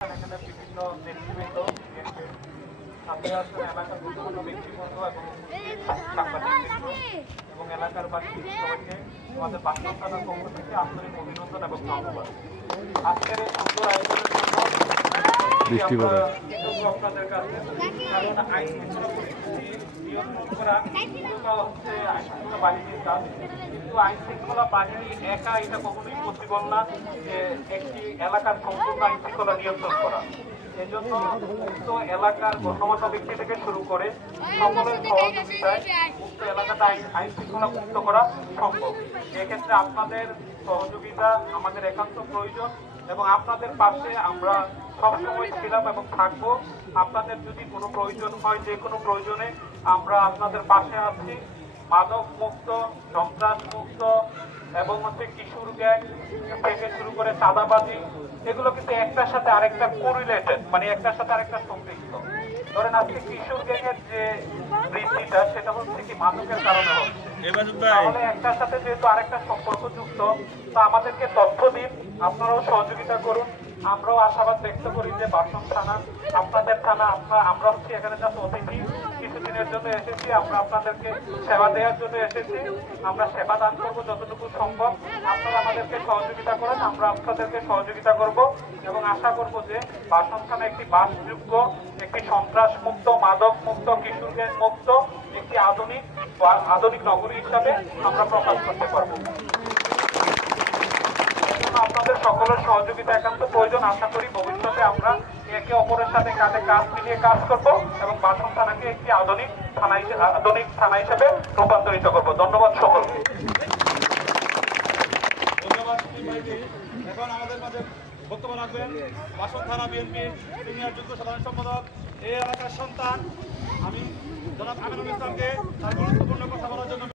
এখানে বিভিন্ন নেতৃবৃন্দ, সাথে আছেন এলাকার গুরুত্বপূর্ণ ব্যক্তিবর্গ এবং সাংবাদিক এবং এলাকার বাসী সবাইকে আমাদের বাসন থানার পক্ষ থেকে আন্তরিক অভিনন্দন এবং ধন্যবাদ। আজকের এই সুন্দর আয়োজনের জন্য আমরা কৃতজ্ঞ আপনাদের কাছে। কারণ আইন শৃঙ্খলা পরিস্থিতি নিয়ন্ত্রণ করা হচ্ছে আইন শৃঙ্খলা বাহিনীর কাজ, কিন্তু আইন শৃঙ্খলা বাহিনী একা এটা কখনোই পসিবল না যে একটি এলাকার সম্পূর্ণ আইন শৃঙ্খলা নিয়ন্ত্রণ করা। এজন্য মুক্ত এলাকার গণমাতা ব্যক্তি থেকে শুরু করে সকলের সহযোগিতায় মুক্ত এলাকাটা আইন শৃঙ্খলা মুক্ত করা সম্ভব। এক্ষেত্রে আপনাদের সহযোগিতা আমাদের একান্ত প্রয়োজন এবং আপনাদের পাশে আমরা সবসময় ছিলাম এবং থাকবো। আপনাদের যদি কোনো প্রয়োজন হয়, যে কোনো প্রয়োজনে আমরা আপনাদের পাশে আছি। মাদক মুক্ত, সন্ত্রাস মুক্ত এবং কিশোর গ্যাং থেকে শুরু করে চাঁদাবাজি, এগুলো কিন্তু একটার সাথে আরেকটা কোরিলেটেড, মানে একটার সাথে আরেকটা সম্পৃক্ত। ধরেন আজকে কিশোর গ্যাংয়ের যে বৃদ্ধিটা, সেটা হচ্ছে কি মাদকের কারণে হচ্ছে। তাহলে একটার সাথে যেহেতু আরেকটা সম্পর্ক যুক্ত, তো আমাদেরকে তথ্য দিন, আপনারাও সহযোগিতা করুন। আমরাও আশাবাদ ব্যক্ত করি যে বাসন থানা আপনাদের থানা, আমরা হচ্ছে এখানে জাস্ট অতিথি, কিছুদিনের জন্য এসেছি। আমরা আপনাদেরকে সেবা দেওয়ার জন্য এসেছি। আমরা সেবা দান করবো যতটুকু সম্ভব। আপনারা আমাদেরকে সহযোগিতা করেন, আমরা আপনাদেরকে সহযোগিতা করব এবং আশা করব যে বাসন থানা একটি বাসযোগ্য, একটি সন্ত্রাস মুক্ত, মাদক মুক্ত, কিশোর গ্যাং মুক্ত একটি আধুনিক নগরী হিসাবে আমরা প্রকাশ করতে পারবো। আপনাদের সকলের সহযোগিতা একান্ত প্রয়োজন। আশা করি ভবিষ্যতে আমরা একে অপরের সাথে কাঁধে কাঁধ মিলিয়ে কাজ করব এবং বাসন থানাকে একটি আধুনিক থানা হিসেবে রূপান্তরিত করব। ধন্যবাদ সকলকে। ধন্যবাদ। এখন আমাদের মাঝে বক্তব্য রাখবেন বাসন থানা বিএনপির সিনিয়র যুগ্ম সাধারণ সম্পাদক, এই এলাকার সন্তান আমি জনাব আমিনুল ইসলামকে তার গুরুত্বপূর্ণ কথা বলার জন্য